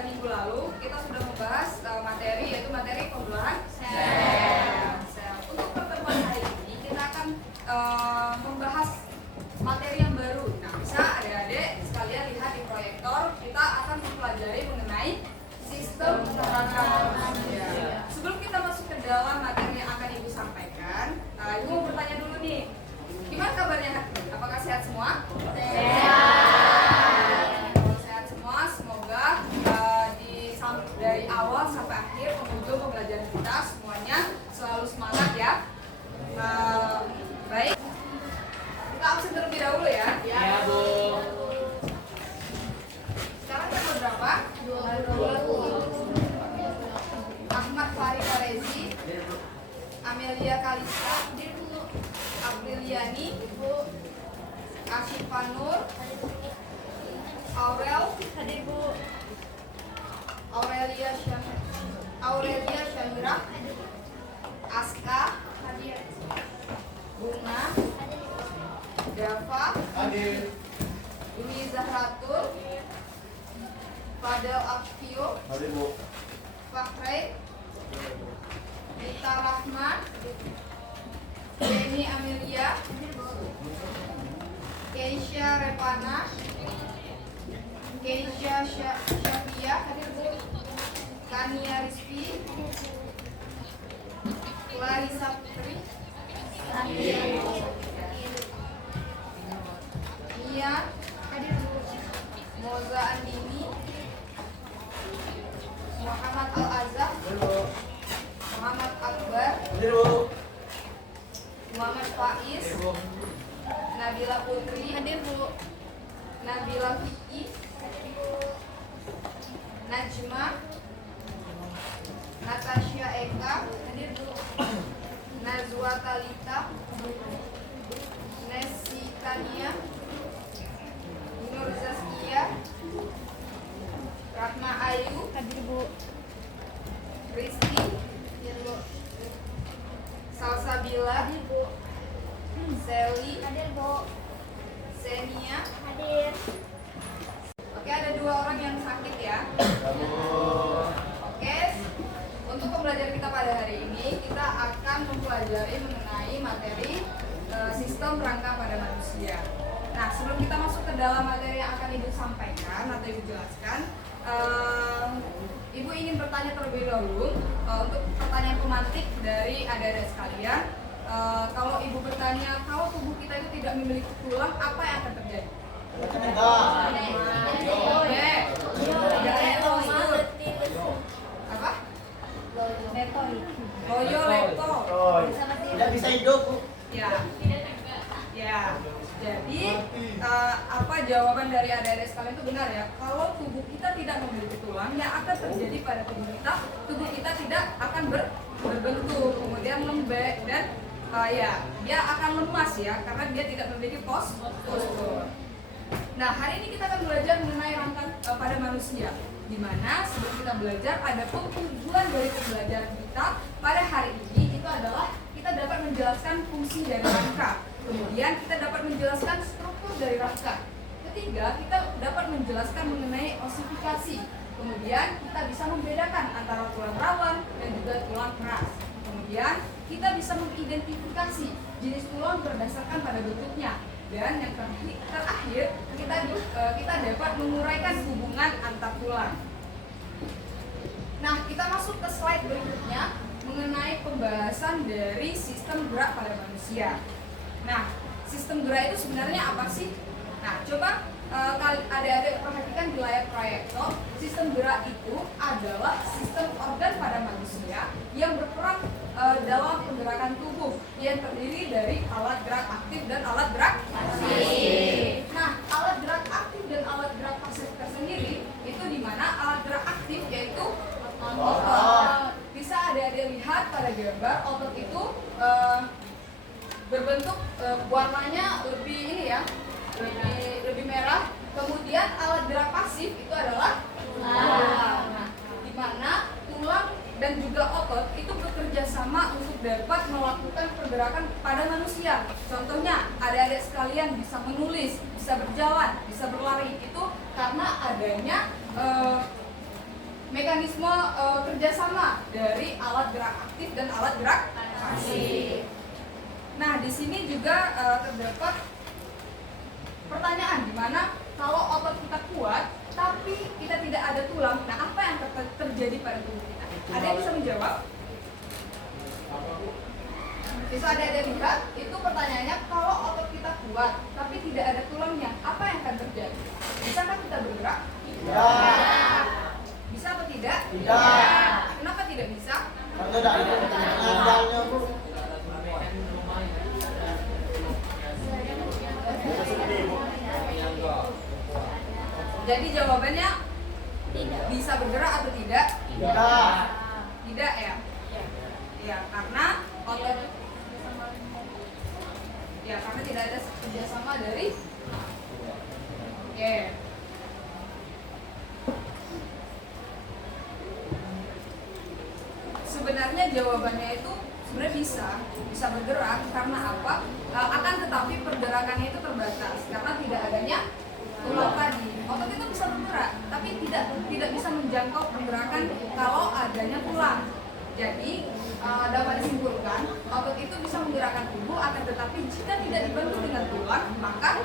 pada minggu lalu kita sudah membahas materi, yaitu materi pembelahan sel. Untuk pertemuan hari ini kita akan membahas materi yang baru. Nah, bisa adik-adik sekalian lihat di proyektor, kita akan mempelajari mengenai sistem rangka manusia. Sebelum kita masuk ke dalam materi yang akan Ibu sampaikan, Ibu mau bertanya dulu nih, gimana kabarnya hari ini? Apakah sehat semua? Sehat semua, semoga dari awal sampai akhir penghujung pembelajaran kita semuanya selalu semangat ya. Baik, kita absen terlebih dahulu ya. Ya, Bu. Sekarang tanggal berapa? 20. Ahmad Fahri Farezi, Amelia Kalista, Apriliani, Asyifa Nur, Aurel, Hadir Bu. Aurelia Syahira, Aska, Bunga, Dava, Dwi Zahratul, Fadel Akfio, Fakhrey, Rita Rahman, Jenny Amelia, Keisha Repana, Keisha Syafia, Kania Rizky, Clarissa Putri, Mia, Moza Andini, Muhammad Al-Azhar, Muhammad Akbar, Muhammad Faiz, Nabila Putri, Nabila Vicky, Najma, Natasha Eka, Nazwa Talita, Nesi Tania, Nur Zaskia, Rahma Ayu, Hadir Bu. Rizky, Salsabila, Sally, Hadir Bu. Senia. Hadir. Oke, ada 2 orang yang sakit ya. Oke, untuk pembelajaran kita pada hari ini kita akan mempelajari mengenai materi sistem rangka pada manusia. Nah, sebelum kita masuk ke dalam materi yang akan Ibu sampaikan atau Ibu jelaskan, Ibu ingin bertanya terlebih dahulu untuk pertanyaan pemantik dari adik-adik sekalian. Kalau Ibu bertanya, kalau tubuh kita itu tidak memiliki tulang, apa yang akan terjadi? Apa? Loyo leto. Tidak bisa hidup, Bu. Ya. Jadi apa jawaban dari adik-adik sekalian itu benar ya? Kalau tubuh kita tidak memiliki tulang, yang akan terjadi pada tubuh kita tidak akan berbentuk, kemudian lembek dan dia akan lemas ya, karena dia tidak memiliki postur. Nah, hari ini kita akan belajar mengenai rangka pada manusia, di mana sebelum kita belajar ada tujuan dari pembelajaran kita pada hari ini itu adalah kita dapat menjelaskan fungsi dari rangka, kemudian kita dapat menjelaskan struktur dari rangka, ketiga kita dapat menjelaskan mengenai osifikasi, kemudian kita bisa membedakan antara tulang rawan dan juga tulang keras, kemudian kita bisa mengidentifikasi jenis tulang berdasarkan pada bentuknya. Dan yang terakhir kita dapat menguraikan hubungan antar tulang. Nah, kita masuk ke slide berikutnya mengenai pembahasan dari sistem gerak pada manusia. Nah, sistem gerak itu sebenarnya apa sih? Nah, coba adik-adik perhatikan di layar proyektor. Sistem gerak itu adalah sistem organ pada manusia yang berperan dalam pergerakan tubuh yang terdiri dari alat gerak aktif dan alat gerak pasif. Nah, alat gerak aktif dan alat gerak pasif tersendiri itu di mana alat gerak aktif yaitu otot. Bisa adik-adik lihat pada gambar otot itu berbentuk warnanya lebih lebih merah. Kemudian alat gerak pasif itu adalah tulang. Nah, di mana tulang dan juga otot itu bekerja sama untuk dapat melakukan pergerakan pada manusia. Contohnya, adik-adik sekalian bisa menulis, bisa berjalan, bisa berlari, itu karena adanya mekanisme kerjasama dari alat gerak aktif dan alat gerak pasif. Nah, di sini juga terdapat pertanyaan di mana kalau otot kita kuat tapi kita tidak ada tulang, nah apa yang terjadi pada tubuh kita? Ada yang bisa menjawab? Bisa ada yang lihat? Itu pertanyaannya, kalau otot kita kuat tapi tidak ada tulangnya, apa yang akan terjadi? Bisakah kita bergerak? Tidak. Bisa atau tidak? Tidak. Kenapa tidak bisa? Karena tidak ada tandanya, Bu. Jadi jawabannya bisa bergerak atau tidak? Tidak. Tidak ya? Ya, karena otot karena tidak ada kerjasama dari. Oke. Sebenarnya jawabannya itu sebenarnya bisa bergerak karena apa? Akan tetapi pergerakannya itu terbatas karena tidak adanya tulang tadi. Otot itu bisa bergerak, tapi tidak bisa menjangkau pergerakan kalau adanya tulang. Jadi dapat disimpulkan, otot itu bisa menggerakkan tubuh, akan tetapi jika tidak dibantu dengan tulang, maka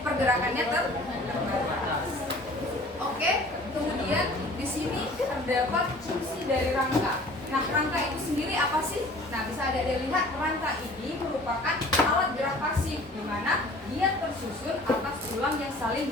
pergerakannya terbatas. Oke, kemudian di sini terdapat fungsi dari rangka. Nah, rangka itu sendiri apa sih? Nah, bisa ada lihat, rangka ini merupakan alat gerak pasif di mana dia tersusun atas tulang yang saling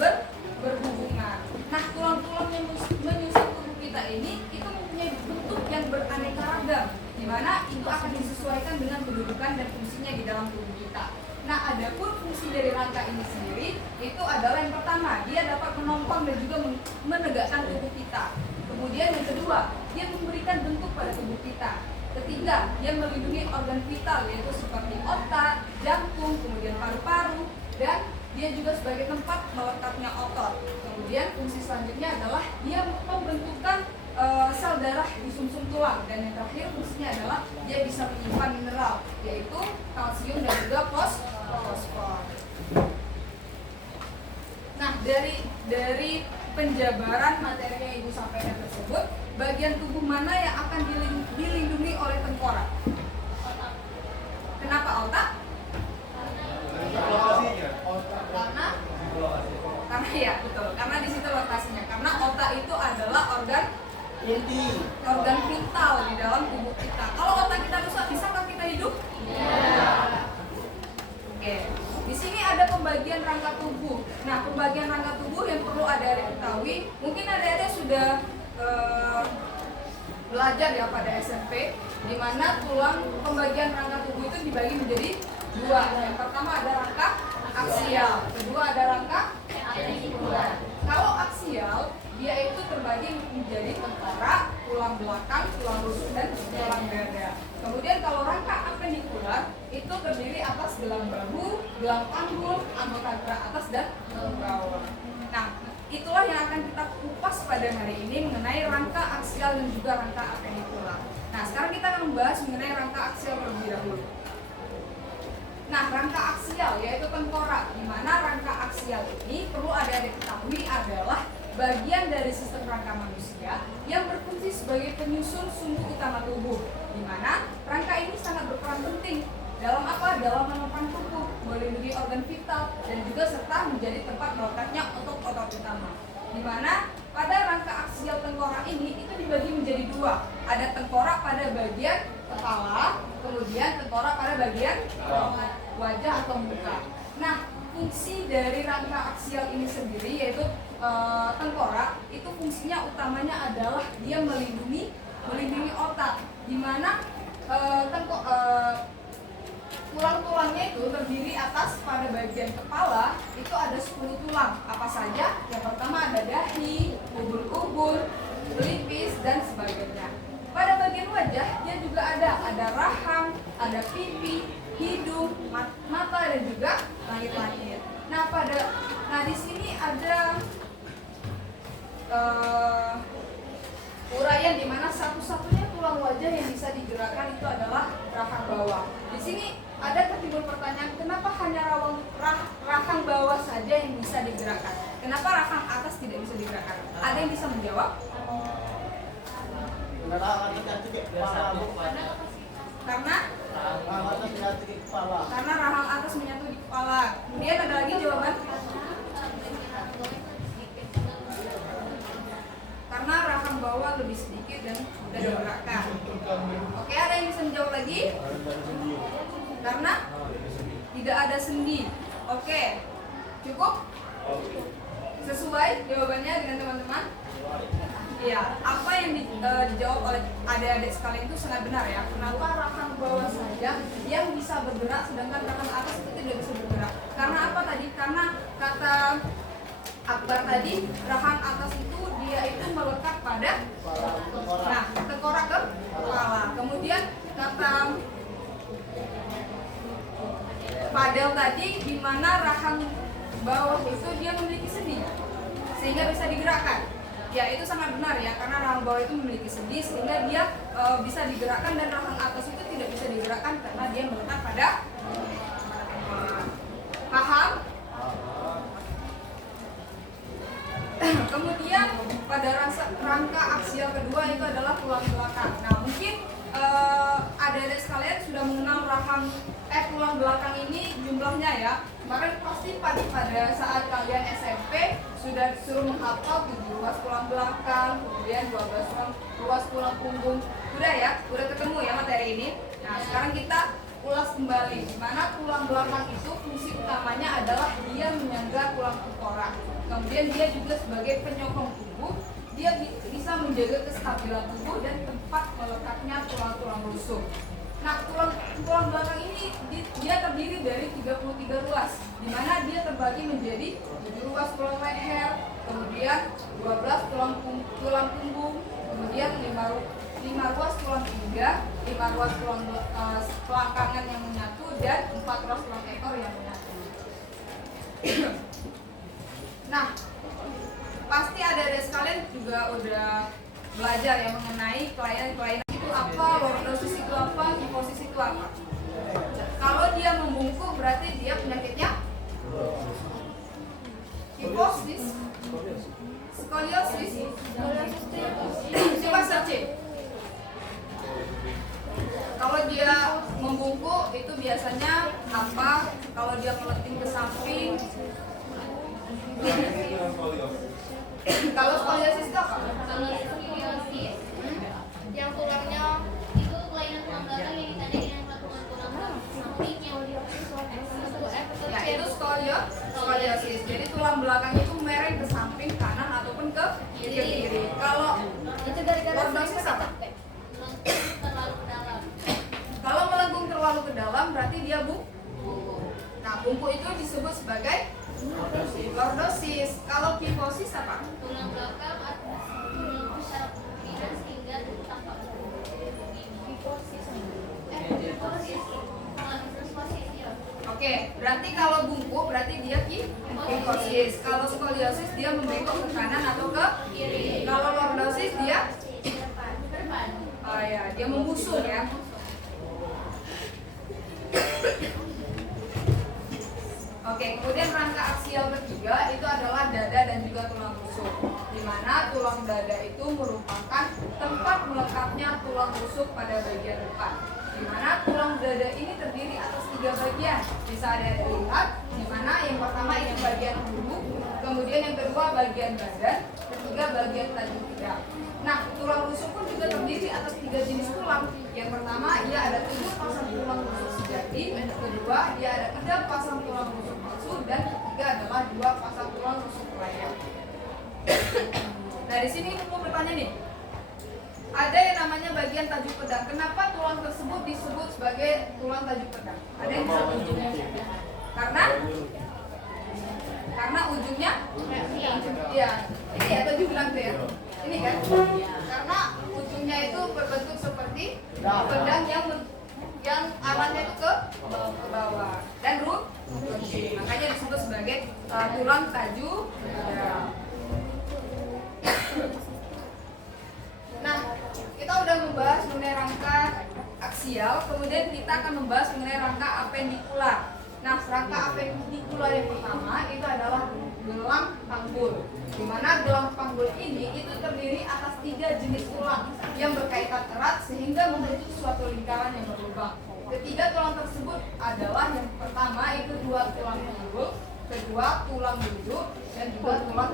berhubungan. Nah, tulang-tulang yang menyusun tubuh kita ini itu mempunyai bentuk yang beraneka ragam, di mana itu akan disesuaikan dengan kedudukan dan fungsinya di dalam tubuh kita. Nah, adapun fungsi dari rangka ini sendiri itu adalah yang pertama, dia dapat menopang dan juga menegakkan tubuh kita. Kemudian yang kedua, dia memberikan bentuk pada tubuh kita. Ketiga, dia melindungi organ vital yaitu seperti otak, jantung, kemudian paru-paru, dan dia juga sebagai tempat melekatnya otot. Kemudian fungsi selanjutnya adalah dia pembentukan sel darah di sumsum tulang, dan yang terakhir fungsinya adalah dia bisa menyimpan mineral yaitu kalsium dan juga fosfor. Nah, dari penjabaran materi yang Ibu sampaikan tersebut, bagian tubuh mana yang akan dilindungi oleh tengkorak? Kenapa otak? Karena ya betul, karena di situ lokasinya. Karena otak itu adalah organ vital di dalam tubuh kita. Kalau otak kita rusak, bisakah kita hidup? Oke. Di sini ada pembagian rangka tubuh. Nah, pembagian rangka tubuh yang perlu adik-adik ketahui, mungkin adik-adik sudah belajar ya pada SMP, di mana tulang pembagian rangka tubuh itu dibagi menjadi dua. Yang pertama ada rangka aksial, kedua ada rangka apendikular. Kalau aksial, dia itu terbagi menjadi tengkorak, tulang belakang, tulang rusuk, dan tulang dada. Kemudian kalau rangka apendikular itu terdiri atas gelang bahu, gelang panggul, anggota gerak atas dan bawah. Nah, itulah yang akan kita kupas pada hari ini mengenai rangka aksial dan juga rangka apendikular. Nah, sekarang kita akan membahas mengenai rangka aksial terlebih dahulu. Nah, rangka aksial yaitu tengkorak, di mana rangka aksial ini perlu ada diketahui adalah bagian dari sistem rangka manusia yang berfungsi sebagai penyusun sumbu utama tubuh, di mana rangka ini sangat berperan penting dalam apa? Dalam menopang tubuh, melindungi organ vital, dan juga serta menjadi tempat melekatnya otot-otot utama. Di mana pada rangka aksial tengkorak ini itu dibagi menjadi dua. Ada tengkorak pada bagian kepala, kemudian tengkorak pada bagian wajah atau muka. Nah, fungsi dari rangka aksial ini sendiri yaitu tengkorak itu fungsinya utamanya adalah dia melindungi otak, di mana tulang-tulangnya itu terdiri atas pada bagian kepala itu ada 10 tulang. Apa saja? Yang pertama ada dahi, ubul-ubul, pelipis, dan sebagainya. Pada bagian wajah dia juga ada rahang, ada pipi, hidung, mata, dan juga langit-langit. Nah, di sini ada uraian di mana satu-satunya tulang wajah yang bisa digerakkan itu adalah rahang bawah. Di sini ada timbul pertanyaan, kenapa hanya rahang bawah saja yang bisa digerakkan? Kenapa rahang atas tidak bisa digerakkan? Ada yang bisa menjawab? Karena rahang atas jatuh ke kepala, Bu. Karena Rahang atas jatuh ke kepala. rahang atas menyatu di kepala. Kemudian ada lagi jawaban. Karena rahang bawah lebih sedikit dan mudah digerakkan. Oke, ada yang bisa menjawab lagi? Karena tidak ada sendi. Oke, cukup? Sesuai jawabannya dengan teman-teman? Iya, apa yang dijawab oleh adik-adik sekalian itu sangat benar ya. Kenapa rahang bawah saja yang bisa bergerak sedangkan rahang atas itu tidak bisa bergerak? Karena apa tadi? Karena kata Akbar tadi, rahang atas itu dia itu melekat pada tengkorak ke kepala. Kemudian kata Fadel tadi, di mana rahang bawah itu dia memiliki sendi sehingga bisa digerakkan. Ya, itu sangat benar ya, karena rahang bawah itu memiliki sendi sehingga dia bisa digerakkan, dan rahang atas itu tidak bisa digerakkan karena dia melekat pada paham. Kemudian pada rangka aksial kedua itu adalah tulang belakang. Nah, mungkin adik-adik sekalian sudah mengenal tulang belakang ini jumlahnya ya. Maka pasti pada saat kalian SMP sudah disuruh menghafal 7 ruas tulang belakang, kemudian 12 ruas tulang punggung. Sudah ya, sudah ketemu ya materi ini. Nah, sekarang kita ulas kembali, di mana tulang belakang itu fungsi utamanya adalah dia menyangga tulang tengkorak. Kemudian dia juga sebagai penyokong tubuh, dia bisa menjaga kestabilan tubuh dan tempat melekatnya tulang-tulang rusuk. Nah, tulang belakang ini dia terdiri dari 33 ruas, di mana dia terbagi menjadi 7 ruas tulang leher, kemudian 12 tulang punggung, kemudian 5 ruas tulang pinggang, 5 ruas tulang selangkangan yang menyatu, dan 4 ruas tulang ekor yang menyatu. Nah, pasti adik-adik sekalian juga udah belajar ya mengenai kelainan-kelainan itu apa, lordosis itu apa, kifosis itu apa. Kalau dia membungkuk berarti dia penyakitnya kifosis, skoliosis. Coba searching. Kalau dia membungkuk itu biasanya apa? Kalau dia meleting ke samping. Kalau skoliosis itu apa? Kalau skoliosis yang tulangnya itu kelainan tulang belakang yang ditandai dengan kelemahan tulang samping yang Ya, itu skoliosis. Jadi tulang belakang itu mereng ke samping kanan ataupun ke kiri. Kalau itu gara-gara lordosis apa? terlalu dalam. Kalau melengkung terlalu ke dalam berarti dia bungkuk. Nah, bungkuk itu disebut sebagai lordosis. Kalau kifosis apa? Tulang belakang tulang pusat pindah sehingga tampak Oke, berarti kalau bungkuk berarti dia kifosis. Kalau skoliosis dia membengkok ke kanan atau ke kiri. Kalau lordosis dia depan. oh ya, dia membusung ya. Oke, kemudian rangka aksial ketiga itu adalah dada dan juga tulang rusuk. Di mana tulang dada itu merupakan tempat melekatnya tulang rusuk pada bagian depan. Di mana tulang dada ini terdiri atas 3 bagian. Bisa ada lihat, di mana yang pertama itu bagian ulu, kemudian yang kedua bagian badan, ketiga bagian tajam tegak. Nah, tulang rusuk pun juga terdiri atas 3 jenis tulang. Yang pertama, ia ada 7 pasang tulang rusuk sejati, kedua, ia ada 3 pasang tulang rusuk palsu, dan ketiga adalah 2 pasang tulang rusuk layak. Nah, di sini mau bertanya nih. Ada yang namanya bagian tajuk pedang. Kenapa tulang tersebut disebut sebagai tulang tajuk pedang? Ada yang bisa ujungnya? Karena ujungnya ya, ini ya tajuk pedang tuh ya. Ini kan? Karena ujungnya itu berbentuk seperti pedang yang arahnya itu ke bawah dan makanya disebut sebagai tulang tajuk pedang. Nah, kita udah membahas mengenai rangka aksial, kemudian kita akan membahas mengenai rangka apendikular. Nah, rangka apendikular yang pertama itu adalah gelang panggul. Di mana gelang panggul ini itu terdiri atas 3 jenis tulang yang berkaitan erat sehingga membentuk suatu lingkaran yang berlubang. Ketiga tulang tersebut adalah yang pertama itu 2 tulang panggul, kedua tulang beluduk, dan juga tulang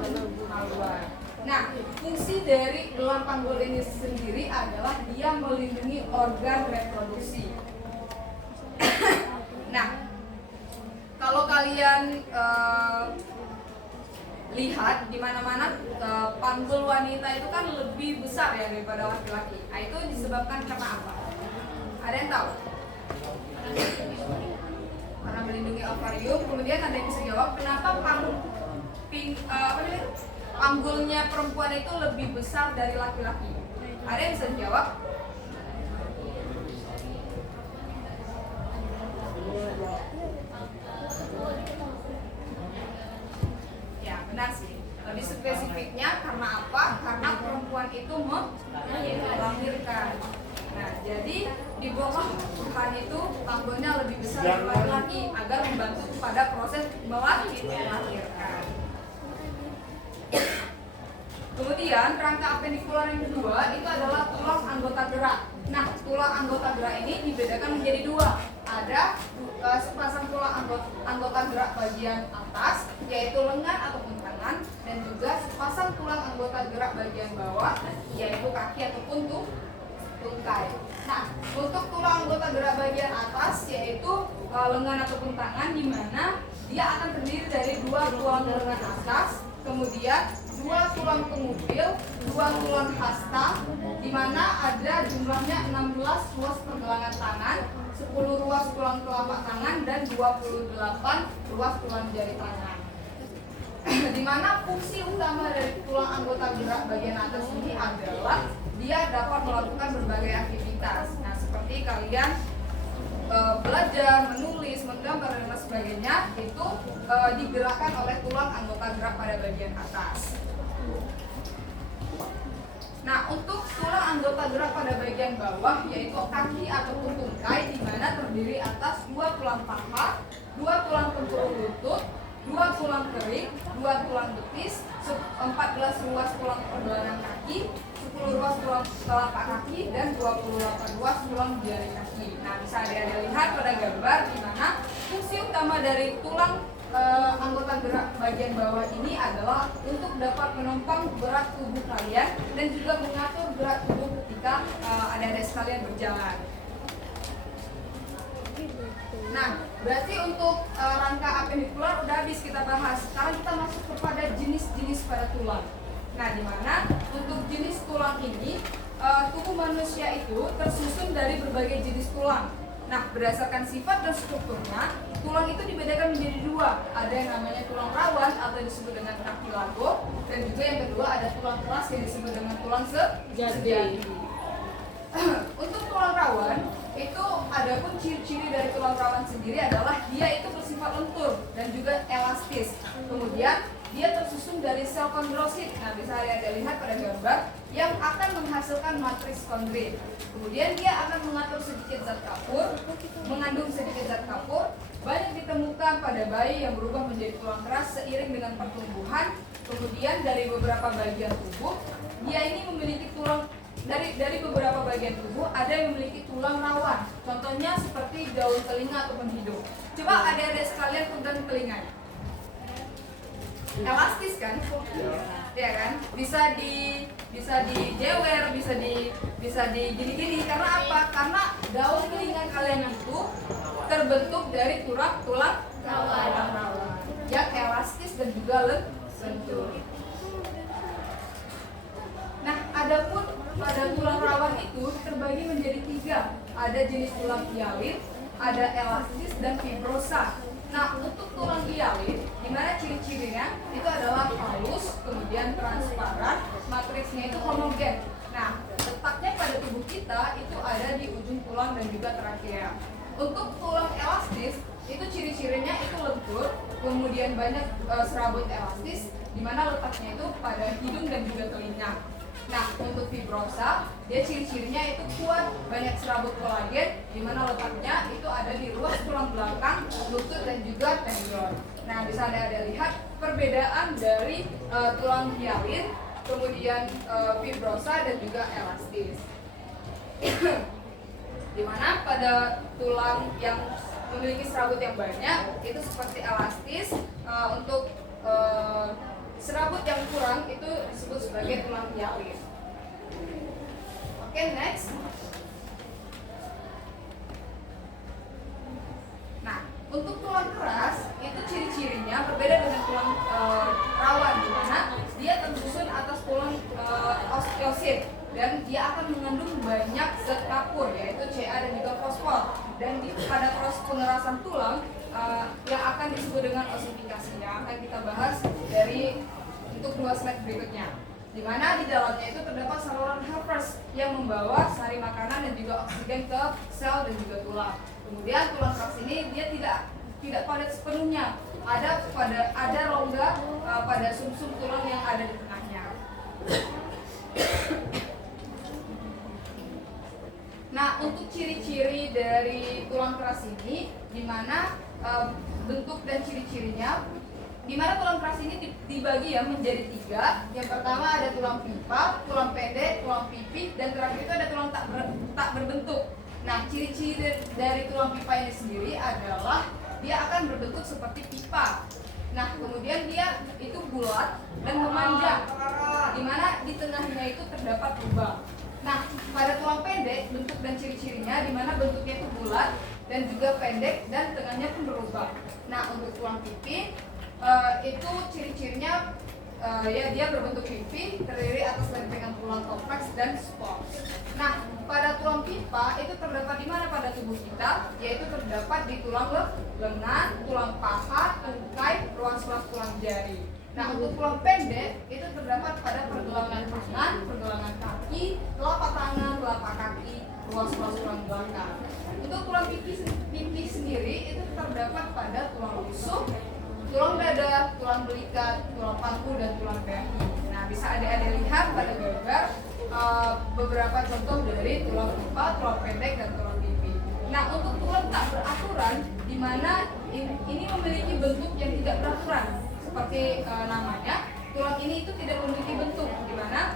haluan. Nah, fungsi dari gelang panggul ini sendiri adalah dia melindungi organ reproduksi. Nah, kalau kalian lihat di mana-mana panggul wanita itu kan lebih besar ya daripada laki-laki. Nah, itu disebabkan karena apa? Ada yang tahu? Karena melindungi ovarium. Kemudian ada yang bisa jawab kenapa panggulnya perempuan itu lebih besar dari laki-laki? Ada yang bisa jawab? Ya, benar sih. Lebih spesifiknya karena apa? Karena perempuan itu melahirkan. Nah, jadi di bawah Tuhan itu panggulnya lebih besar dari laki-laki agar membantu pada proses melahirkan. Kemudian rangka apendikular yang kedua itu adalah tulang anggota gerak. Nah, tulang anggota gerak ini dibedakan menjadi 2. Ada sepasang tulang anggota gerak bagian atas, yaitu lengan ataupun tangan, dan juga sepasang tulang anggota gerak bagian bawah, yaitu kaki ataupun tungkai. Nah, untuk tulang anggota gerak bagian atas, yaitu lengan ataupun tangan, di mana dia akan terdiri dari 2 tulang lengan atas, kemudian 2 tulang pengubil, 2 tulang hasta, di mana ada jumlahnya 16 ruas pergelangan tangan, 10 ruas tulang telapak tangan, dan 28 ruas tulang jari tangan. Di mana fungsi utama dari tulang anggota gerak bagian atas ini adalah dia dapat melakukan berbagai aktivitas. Nah, seperti kalian belajar, menulis, menggambar, dan lain sebagainya itu digerakkan oleh tulang anggota gerak pada bagian atas. Nah, untuk tulang anggota gerak pada bagian bawah yaitu kaki ataupun tungkai, di mana terdiri atas 2 tulang paha, 2 tulang tempurung lutut, 2 tulang kering, 2 tulang betis, 14 ruas tulang pergelangan kaki, 10 ruas tulang telapak kaki, dan 28 ruas tulang jari kaki. Nah, bisa Anda lihat pada gambar di mana fungsi utama dari tulang anggota gerak bagian bawah ini adalah untuk dapat menopang berat tubuh kalian dan juga mengatur gerak tubuh ketika adik-adik sekalian berjalan. Nah, berarti untuk rangka apendikular udah habis kita bahas. Sekarang kita masuk kepada jenis-jenis pada tulang. Nah, di mana untuk jenis tulang ini tubuh manusia itu tersusun dari berbagai jenis tulang. Nah, berdasarkan sifat dan strukturnya, tulang itu dibedakan menjadi 2. Ada yang namanya tulang rawan atau disebut dengan cartilago, dan juga yang kedua ada tulang keras yang disebut dengan tulang sejati. Untuk tulang rawan itu adapun ciri-ciri dari tulang rawan sendiri adalah dia itu bersifat lentur dan juga elastis. Kemudian dia tersusun dari sel kondrosit. Nah, bisa Anda lihat pada gambar yang akan menghasilkan matriks kondrit. Kemudian dia akan mengatur sedikit zat kapur, mengandung sedikit zat kapur. Banyak ditemukan pada bayi yang berubah menjadi tulang keras seiring dengan pertumbuhan. Kemudian dari beberapa bagian tubuh, dia ini memiliki tulang dari beberapa bagian tubuh ada yang memiliki tulang rawan. Contohnya seperti daun telinga ataupun hidung. Coba adik-adik sekalian pegang telinganya. Elastis kan? Ya kan? Bisa dijewer, bisa di gini-gini. Karena apa? Karena daun telinga kalian itu terbentuk dari tulang rawan yang elastis dan juga lentur. Nah, adapun pada tulang rawan itu terbagi menjadi 3. Ada jenis tulang hialin, ada elastis, dan fibrosa. Nah, untuk tulang hialin, di mana ciri-cirinya itu adalah halus, kemudian transparan, matriksnya itu homogen. Nah, letaknya pada tubuh kita itu ada di ujung tulang dan juga trakea. Untuk tulang elastis, itu ciri-cirinya itu lentur, kemudian banyak serabut elastis, di mana letaknya itu pada hidung dan juga telinga. Nah, untuk fibrosa, dia ciri-cirinya itu kuat, banyak serabut kolagen, di mana letaknya itu ada di ruas tulang belakang, lutut, dan juga tendon. Nah, bisa Anda lihat perbedaan dari tulang hialin, kemudian fibrosa dan juga elastis. Dimana pada tulang yang memiliki serabut yang banyak itu seperti elastis, untuk serabut yang kurang itu disebut sebagai tulang hialin. Oke, next. Nah, untuk tulang keras itu ciri-cirinya berbeda dengan tulang rawan, di mana dia tersusun atas tulang osteosit dan dia akan mengandung banyak zat kapur yaitu Ca dan juga fosfor. Dan pada proses pengerasan tulang yang akan disebut dengan osifikasi yang akan kita bahas dari untuk 2 slide berikutnya, di mana di dalamnya itu terdapat saluran Harpers yang membawa sari makanan dan juga oksigen ke sel dan juga tulang. Kemudian tulang keras ini dia tidak padat sepenuhnya, ada rongga pada sumsum tulang yang ada di tengahnya. Nah, untuk ciri-ciri dari tulang keras ini, di mana bentuk dan ciri-cirinya, di mana tulang keras ini dibagi ya menjadi 3. Yang pertama ada tulang pipa, tulang pendek, tulang pipi, dan terakhir itu ada tulang tak berbentuk. Nah, ciri-ciri dari tulang pipa ini sendiri adalah dia akan berbentuk seperti pipa. Nah, kemudian dia itu bulat dan memanjang, di mana di tengahnya itu terdapat lubang. Nah, pada tulang pendek bentuk dan ciri-cirinya di mana bentuknya itu bulat dan juga pendek dan tengahnya pun berlubang. Nah, untuk tulang pipi itu ciri-cirinya ya dia berbentuk pipi, terdiri atas lempengan tulang kompleks dan spons. Nah, pada tulang pipa itu terdapat di mana pada tubuh kita, yaitu terdapat di tulang lengan, tulang paha, tungkai, ruas-ruas tulang jari. Nah, untuk tulang pendek itu terdapat pada pergelangan tangan, pergelangan kaki, telapak tangan, telapak kaki, ruas-ruas tulang belakang. Untuk tulang pipi sendiri itu terdapat pada tulang rusuk, tulang dada, tulang belikat, tulang paku, dan tulang dahi. Nah, bisa adik-adik lihat pada gambar beberapa contoh dari tulang pipa, tulang pendek, dan tulang pipi. Nah, untuk tulang tak beraturan, di mana ini memiliki bentuk yang tidak beraturan, seperti namanya, tulang ini itu tidak memiliki bentuk, di mana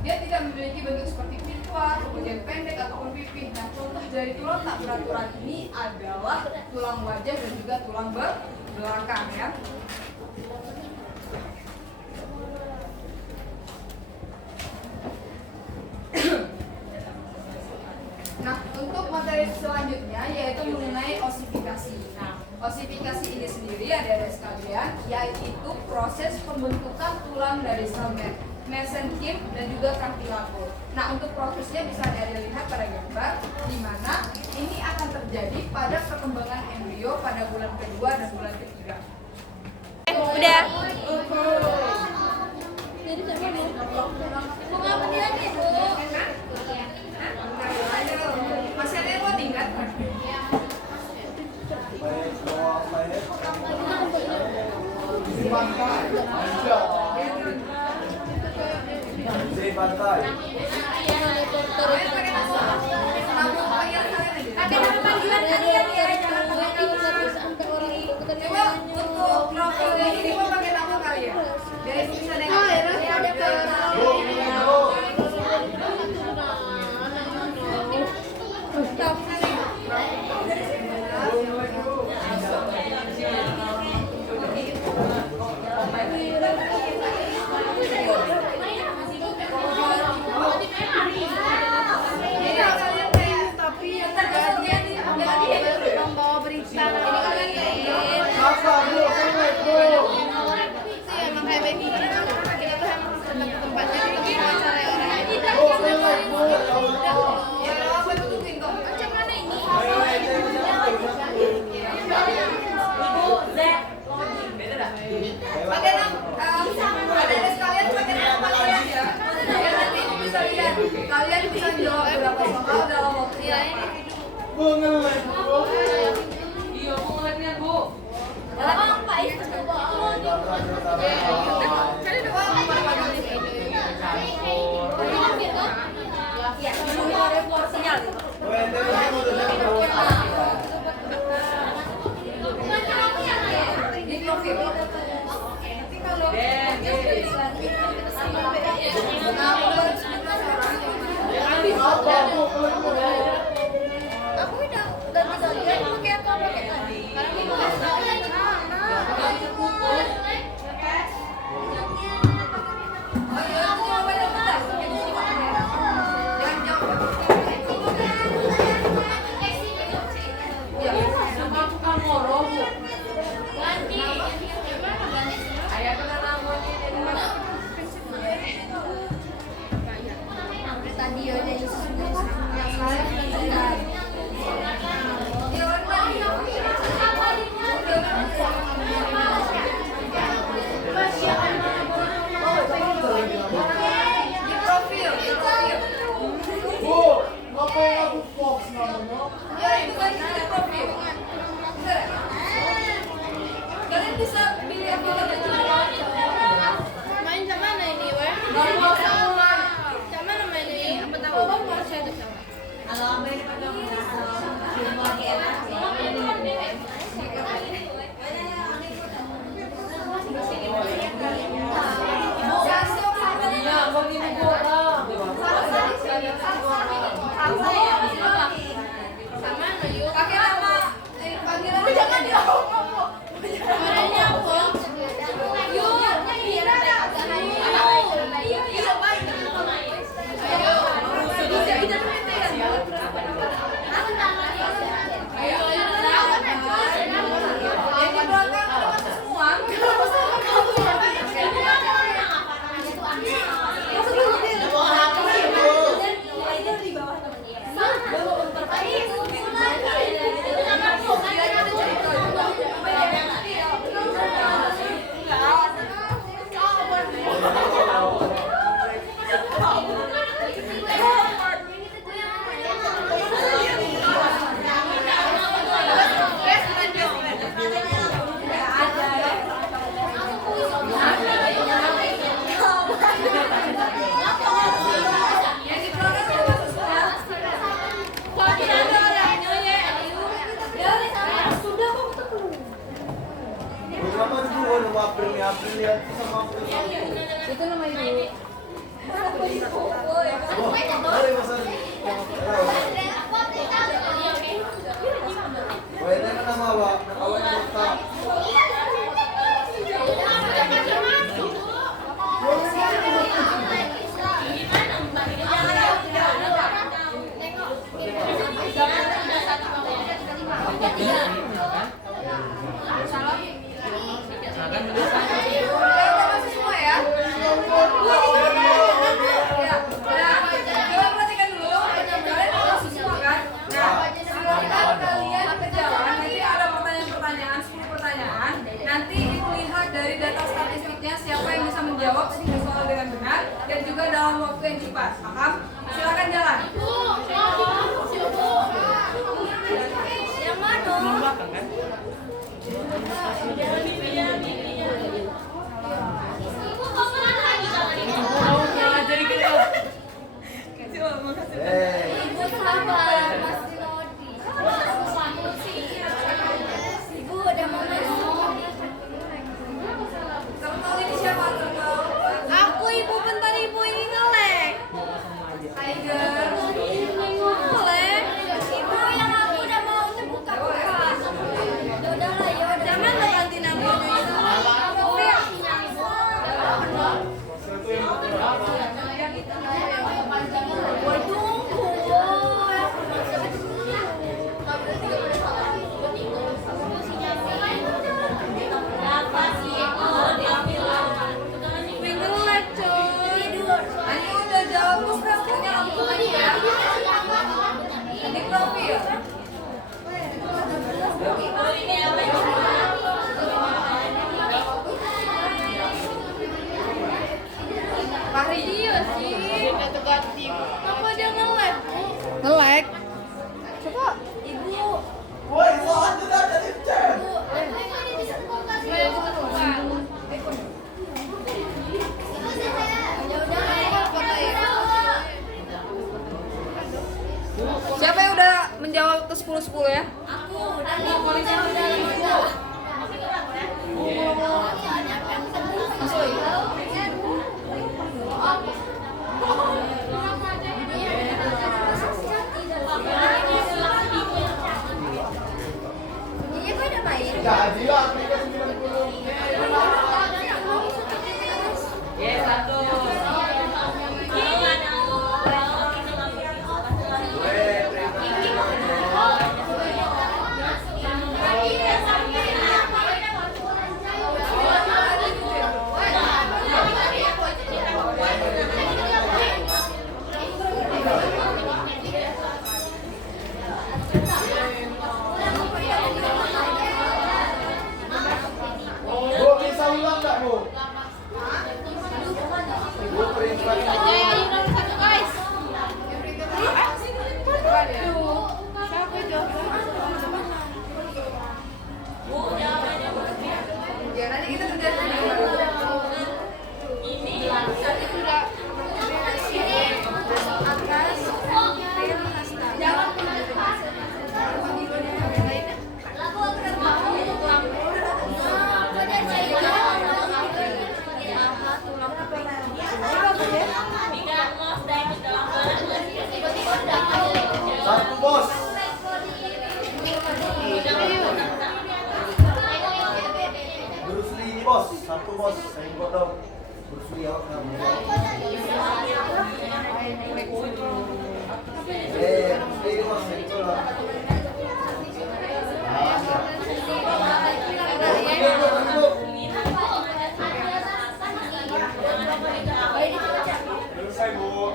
dia tidak memiliki bentuk seperti pipa, kemudian pendek ataupun pipi. Nah, contoh dari tulang tak beraturan ini adalah tulang wajah dan juga tulang belakang ya. Nah, untuk materi selanjutnya yaitu mengenai osifikasi. Nah, osifikasi ini sendiri ada sekalian, yaitu proses pembentukan tulang dari sel mesenkim dan juga cartilago. Nah, untuk prosesnya bisa dilihat pada gambar, di mana ini akan terjadi pada perkembangan embrio pada bulan kedua dan bulan ketiga. Udah. Jadi siapa mau ngapa nih lagi, Bu? Masih ada yang mau tingkat? Di pantai. Di pantai. Kalian pakai nama panggilan kalian aja. Pakai nama panggilan kalian ya, jangan pakai Coba untuk profilnya ini mau pakai nama kalian. Biar bisa dengar. Kalian bisa jawab berapa soal dalam waktu berapa? Iya, mau ngeliatnya, Bu. Pak itu Di profil. Nah, aku harus minta sekarang. Aku udah bisa lihat pakai apa pakai tadi. Karena dia mau Oh iya, aku mau main bentar. Jangan jauh. Iya. Sama tukang moro, Bu. ganti. Ayah kena namun ini. Tadi ya yang Iya, benar. Di profil, di profil. Bu, ngapain aku Fox namanya? Ya, itu kan di profil. Bener ya? Kalian bisa pilih apa aja. main sama mana ini, weh? Sama mana main ini? Apa tahu? Saya tuh sama. Iya, begini Bu. Sama mana yuk? Pakai nama panggilan jangan Kamarnya apa? Yuk, Jadi belakang semua. Yang di belakang sudah masuk semua. Kenapa dulu lu April lihat sama aku? Itu nama ibu. Boleh masa Boleh nama apa? Kawan kota. Udah masuk semua ya. Ya, udah. Coba perhatikan dulu. Kalian udah masuk semua kan? Nah, silakan kalian ke jalan. Nanti ada pertanyaan-pertanyaan, 10 pertanyaan. Nanti ibu lihat dari data statistiknya siapa yang bisa menjawab 10 soal dengan benar dan juga dalam waktu yang cepat. Paham? Silakan jalan. Yang mana? Ibu sabar, masih Lodi. Ibu udah mau masuk. Terkenal ini siapa? Terkenal. Aku ibu bentar ibu ini ngelek. Tiger. Ngelek. Ibu yang aku udah mau buka-buka. Ya udahlah ya udah. Jangan lo ganti namanya itu. Ani udah jawab terus responnya langsung aja ya. Di profil. Fahri. Iya sih. Kenapa dia ngelek? Nge-like. Coba. Ibu. Woi, soal juga dari chat. Siapa yang udah menjawab ke 10-10 ya? Aku udah udah. Masuk lagi. Ya, satu. Bu, bisa ulang nggak, Bu? Bu, perintah. Ya nanti kita kerjain Satu, Bos. Bruce Lee ini, Bos. Satu, Bos. Saya ikut dong. Bruce Lee awak nggak mau. Bruce Lee ini, Bos. Saya ikut lah. Selesai, Bu.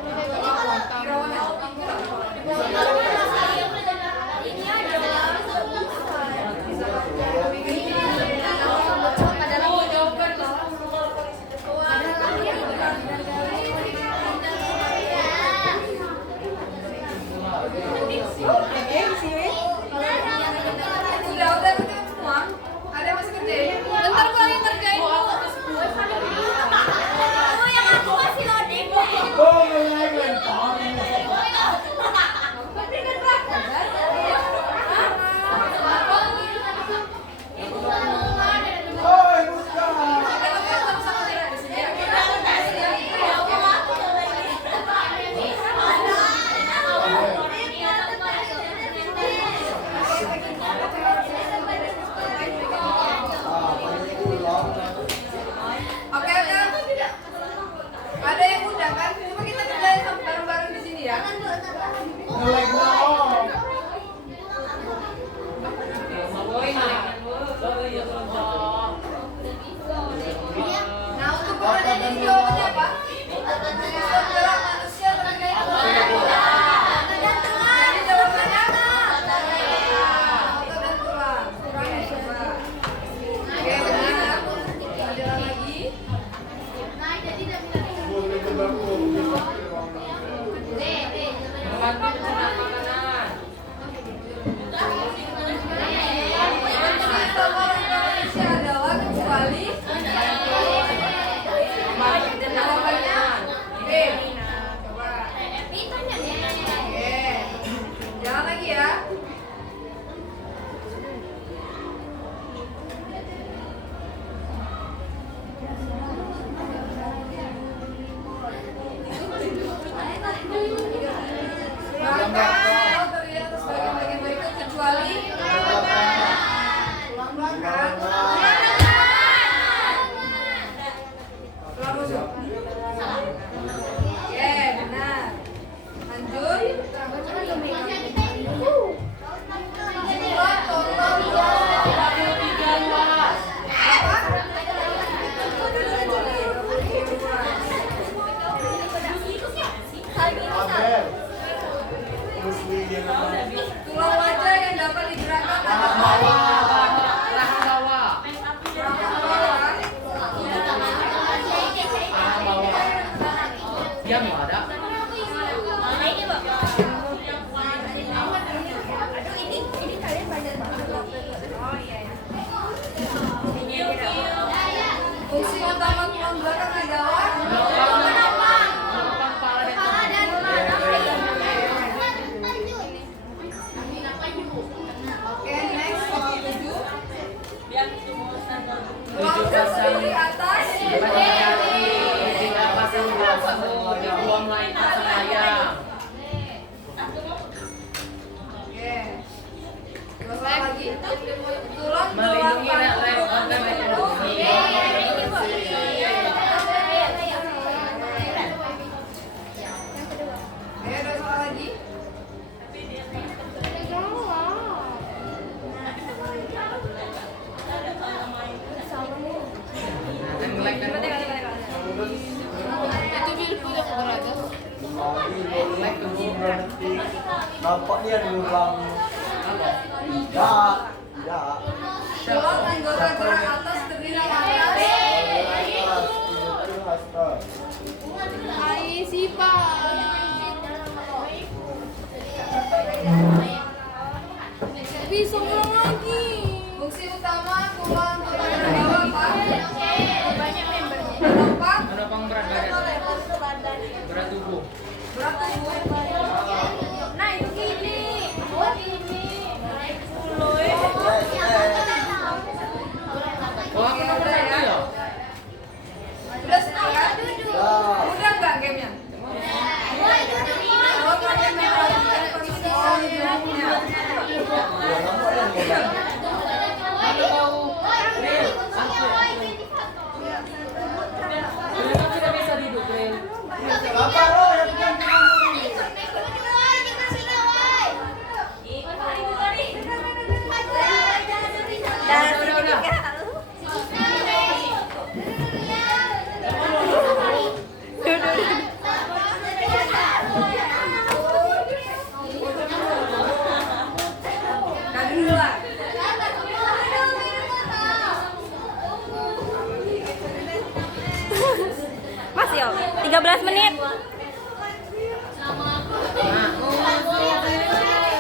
Udah semua. Ada yang masih kerjain? Bentar gua yang kerjain dulu. Oh, mulai mentor. Oh, bukan. Ah, banyak ulang. Oke. Ada yang udah kan? Coba kita kerjain sama bareng-bareng di sini ya. Ngelag dong. Nah, untuk pertanyaan ini jawabannya apa? Saudara manusia berkait Jadi jawabannya otot dan tulang. Oke, coba. Oke, benar. Jalan lagi. Boleh ke belakang. Semua orang Indonesia adalah kecuali jawabannya B. Coba. Oke. Jalan lagi ya. Maka kalau terdiri atas bagian-bagian berikut kecuali tulang belakang, tulang rusuk. Oke, benar. Lanjut. Jiwa total Abel. Bruce Lee yang mana? tulang wajah yang dapat digerakkan Anak bawah. Rahang bawah. Dia mau ada. Fungsi utama tulang belakang adalah Menopang kepala dan oke, next soal 7. Tulang tujuh rusuk pasang di atas. pasang buang Lagi boleh tunggu berapa detik. Nampaknya ngulang. Tidak. Tidak. Pulang anggota gerak atas terdiri atas. Hai Sipa. Bisa ulang lagi. Fungsi utama tulang kepada bawah Pak. Banyak membernya. Menopang Menopang berat badan. Berat tubuh. berat tubuh. Nah itu gini. Buat ini. Oh, apa nomor satu ya? Udah senang kan? Udah nggak gamenya? Oh, kalian memperhatikan kondisi tubuhnya. Ternyata tidak bisa duduk, Lil. Apa lo yang Udah. Nah, dulu lah. Masih om, 13 menit.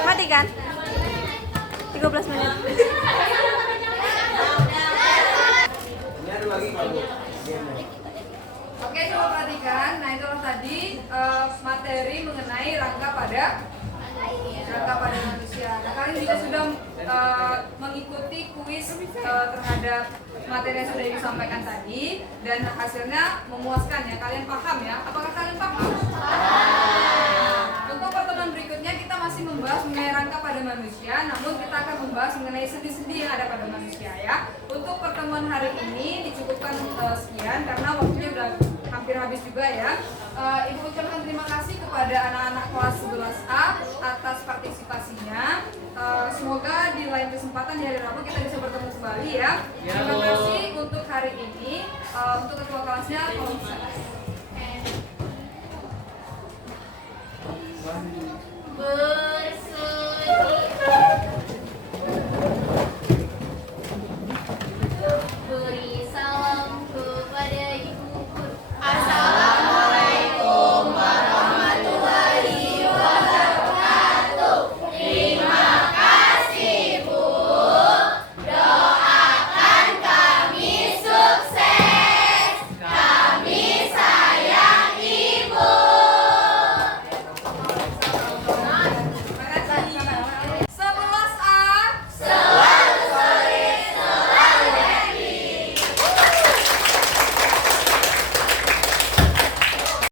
Mati kan? 13 menit. Ini ada lagi kalau Oke, coba perhatikan. Nah, itulah tadi materi mengenai rangka pada manusia. Nah, kalian juga sudah mengikuti kuis terhadap materi yang sudah disampaikan tadi dan hasilnya memuaskan ya. Kalian paham ya? Apakah kalian paham? Untuk pertemuan berikutnya kita masih membahas mengenai rangka pada manusia, namun kita akan membahas mengenai sendi-sendi yang ada pada manusia ya. Untuk pertemuan hari ini dicukupkan sekian karena waktunya udah hampir habis juga ya. Ibu ucapkan terima kasih kepada anak-anak kelas 11A atas partisipasinya. Semoga di lain kesempatan di hari Rabu kita bisa bertemu kembali ya. Ya, Terima Bu. kasih untuk hari ini. Untuk ketua kelasnya kalau bisa. Bu.